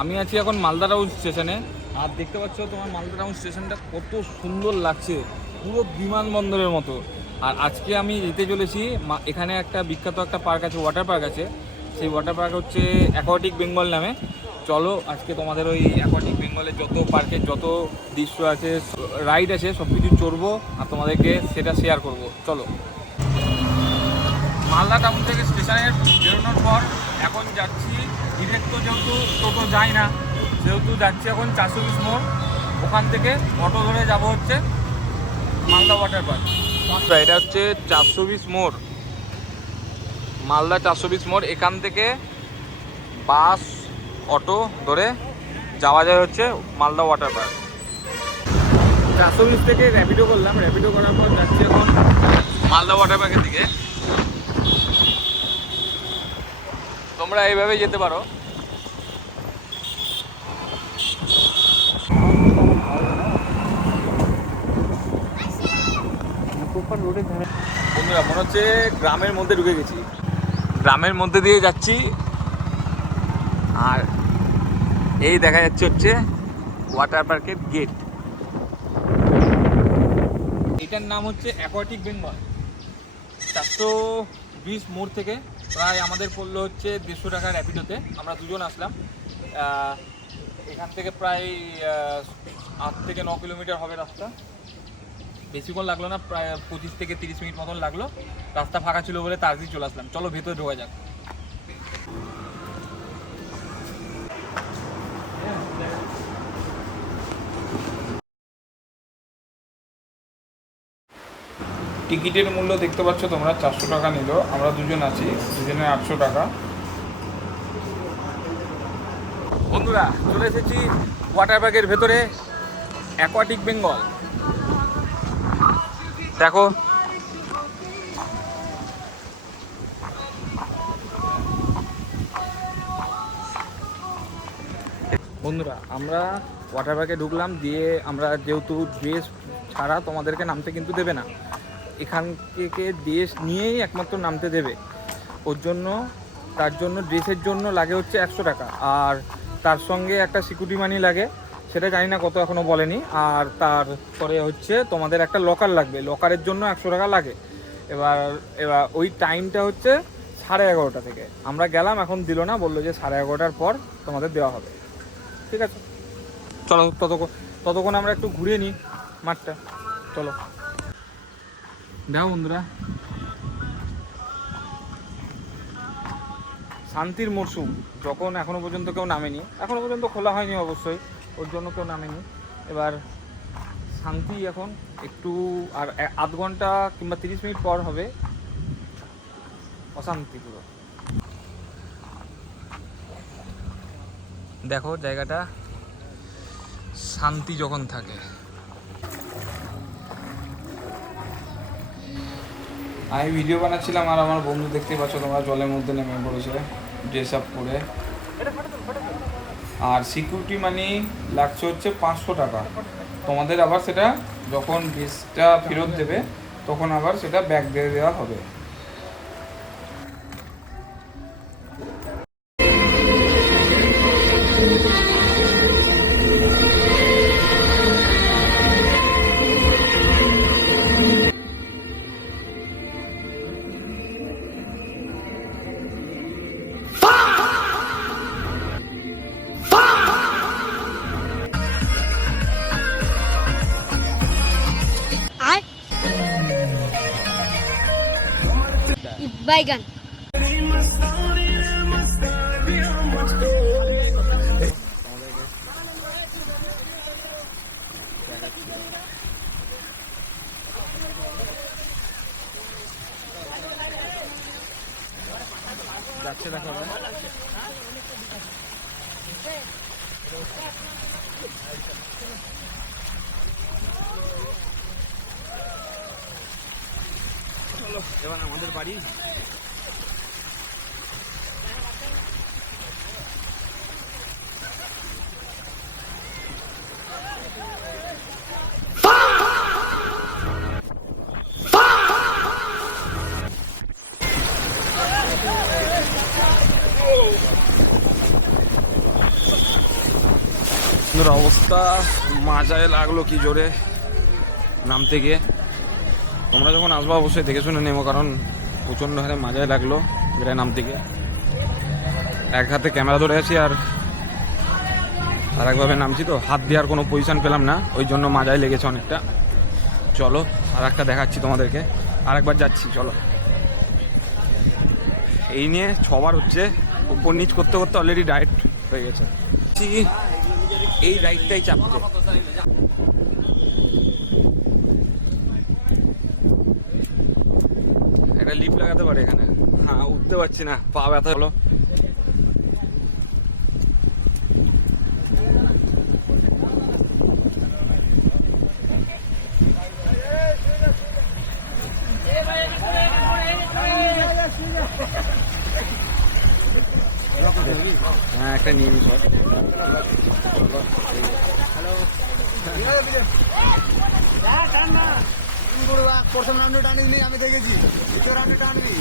আমি আছি এখন মালদা টাউন স্টেশনে। আর দেখতে পাচ্ছ তোমার মালদা টাউন স্টেশনটা কত সুন্দর লাগছে, পুরো বিমানবন্দরের মতো। আর আজকে আমি যেতে চলেছি এখানে একটা বিখ্যাত একটা পার্ক আছে, ওয়াটার পার্ক আছে। সেই ওয়াটার পার্ক হচ্ছে অ্যাকোয়াটিক বেঙ্গল নামে। চলো আজকে তোমাদের ওই অ্যাকোয়াটিক বেঙ্গলের যত পার্কের যত দৃশ্য আছে, রাইড আছে, সব কিছু চড়বো আর তোমাদেরকে সেটা শেয়ার করব। চলো। মালদা টাউন থেকে স্টেশনে বেরোনোর পর এখন যাচ্ছি ডিরেক্ট, তো যেহেতু টোটো যায় না সেহেতু যাচ্ছি এখন 420 মোড়। ওখান থেকে অটো ধরে যাব হচ্ছে মালদা ওয়াটার পার্ক। এটা হচ্ছে 420 মোড়, মালদা 420 মোড়। এখান থেকে বাস অটো ধরে যাওয়া যায় হচ্ছে মালদা ওয়াটার পার্ক। 420 থেকে র্যাপিডো করলাম, র্যাপিডো করার পর যাচ্ছি এখন মালদা ওয়াটার পার্কের দিকে। তোমরা এইভাবে যেতে পারো। বন্ধুরা মনে হচ্ছে গ্রামের মধ্যে ঢুকে গেছি, গ্রামের মধ্যে দিয়ে যাচ্ছি। আর এই দেখা যাচ্ছে হচ্ছে ওয়াটার পার্কের গেট। এটার নাম হচ্ছে অ্যাকোয়াটিক বেঙ্গল। 420 মোড় থেকে প্রায় আমাদের পড়লো হচ্ছে 150 টাকা র্যাপিডোতে। আমরা দুজন আসলাম। এখান থেকে প্রায় 8 থেকে 9 কিলোমিটার হবে রাস্তা। বেশিক্ষণ লাগলো না, প্রায় 25 থেকে 30 মিনিট মতন লাগলো। রাস্তা ফাঁকা ছিল বলে তাড়াতাড়ি চলে আসলাম। চলো ভেতরে ঢোকা যাক। টিকিটের মূল্য দেখতে পাচ্ছ তোমরা, 400 টাকা নিল। আমরা দুজন আছি, দুজনে 800 টাকা। বন্ধুরা চলে এসেছি ওয়াটার পার্কের ভেতরে, অ্যাকোয়াটিক বেঙ্গল। দেখো বন্ধুরা, আমরা ওয়াটার পার্কে ঢুকলাম, দিয়ে আমরা যেহেতু ড্রেস ছাড়া তোমাদেরকে নামতে কিন্তু দেবে না, এখান থেকে ড্রেস নিয়েই একমাত্র নামতে দেবে। তার জন্য ড্রেসের জন্য লাগে হচ্ছে 100 টাকা। আর তার সঙ্গে একটা সিকিউরিটি মানি লাগে, সেটা জানি না কত, এখনও বলেনি। আর তারপরে হচ্ছে তোমাদের একটা লকার লাগবে, লকারের জন্য 100 টাকা লাগে। এবার ওই টাইমটা হচ্ছে 11:30 থেকে। আমরা গেলাম, এখন দিল না, বললো যে 11:30 পর তোমাদের দেওয়া হবে। ঠিক আছে, চলো ততক্ষণ আমরা একটু ঘুরে নিই মাঠটা। চলো। দেখো বন্ধুরা, শান্তির মরশুম, যখন এখনও পর্যন্ত কেউ নামেনি, এখনও পর্যন্ত খোলা হয়নি অবশ্যই, ওর জন্য কেউ নামেনি। এবার শান্তি এখন একটু, আর আধ ঘন্টা কিংবা 30 মিনিট পর হবে অশান্তি পুরো। দেখো জায়গাটা শান্তি যখন থাকে। আমি ভিডিও বানাচ্ছিলাম আর আমার বন্ধু দেখতে পাচ্ছ তোমরা জলের মধ্যে নেমে পড়েছে ড্রেস আপ করে। আর সিকিউরিটি মানি লাগছে হচ্ছে 500 টাকা। তোমাদের আবার সেটা যখন ড্রেসটা ফেরত দেবে তখন আবার সেটা ব্যাক দিয়ে দেওয়া হবে। বাইগান যাচ্ছে দেখো। চলো এবার আমাদের বাড়ি। অবস্থা মাজায় লাগলো কি জোরে নামতে গিয়ে। তোমরা যখন আসবা অবশ্যই দেখে শুনে নেবো, কারণ প্রচণ্ড হারে মাজায় লাগলো যেটা নামতে গিয়ে। এক হাতে ক্যামেরা ধরে আছি আর একভাবে নামছি, তো হাত দেওয়ার কোনো পজিশন পেলাম না, ওই জন্য মাজায় লেগেছে অনেকটা। চলো আর একটা দেখাচ্ছি তোমাদেরকে, আর একবার যাচ্ছি চলো। এই নিয়ে 6 বার হচ্ছে, উপর নিচ করতে করতে অলরেডি ডায়েট হয়ে গেছে। এই রাইডটাই চাপতে একটা লিফট লাগাতে পারে এখানে। হ্যাঁ, উঠতে পারছি না, পা ব্যথা হলো। হ্যাঁ, একটা নিয়ে নিস। প্রথম রাউন্ডে টানিনি, আমি দেখেছি দ্বিতীয় রাউন্ডে টানবি।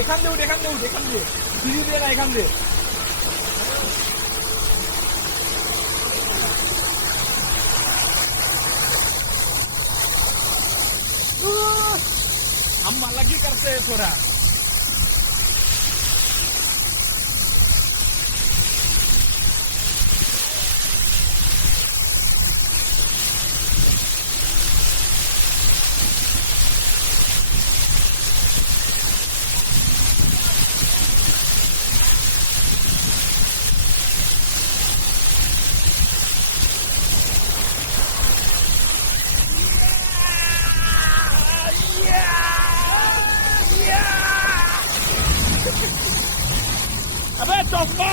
এখান দিয়ে উঠ, এখান দিয়ে উঠ, এখান দিয়ে সিঁড়ি দিয়ে না, এখান দিয়ে। हम अलग ही करते हैं थोड़ा। अबे चौपा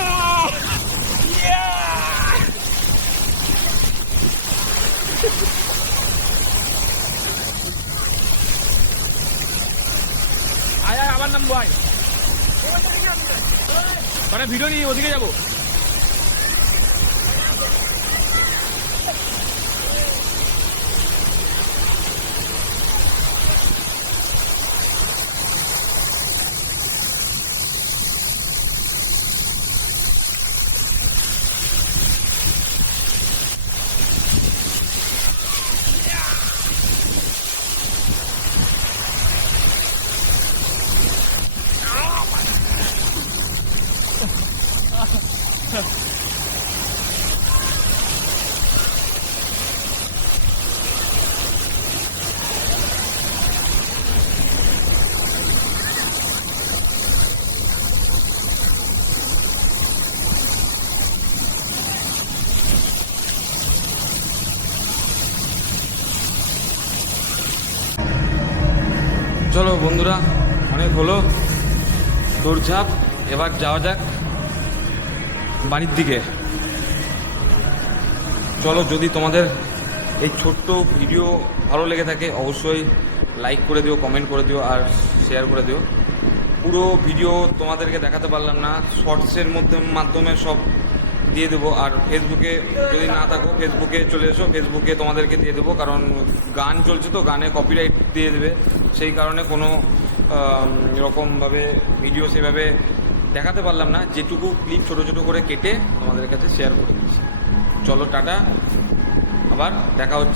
আয় আয় আমার নাম ভাই, মানে ভিডিও নিয়ে ওদিকে যাবো। চলো বন্ধুরা, অনেক হলো দৌড়ঝাঁপ, এবার যাওয়া যাক বাড়ির দিকে। চলো, যদি তোমাদের এই ছোট্ট ভিডিও ভালো লেগে থাকে অবশ্যই লাইক করে দিও, কমেন্ট করে দিও আর শেয়ার করে দিও। পুরো ভিডিও তোমাদেরকে দেখাতে পারলাম না, শর্টসের মাধ্যমে সব দিয়ে দেবো। আর ফেসবুকে যদি না থাকো ফেসবুকে চলে এসো, ফেসবুকে তোমাদেরকে দিয়ে দেবো, কারণ গান চলছে তো গানে কপিরাইট দিয়ে দেবে, সেই কারণে কোনো রকমভাবে ভিডিও সেভাবে দেখাতে পারলাম না। যেটুকু ক্লিপ ছোটো ছোটো করে কেটে তোমাদের কাছে শেয়ার করে দিচ্ছি। চলো টাটা, আবার দেখা হচ্ছে।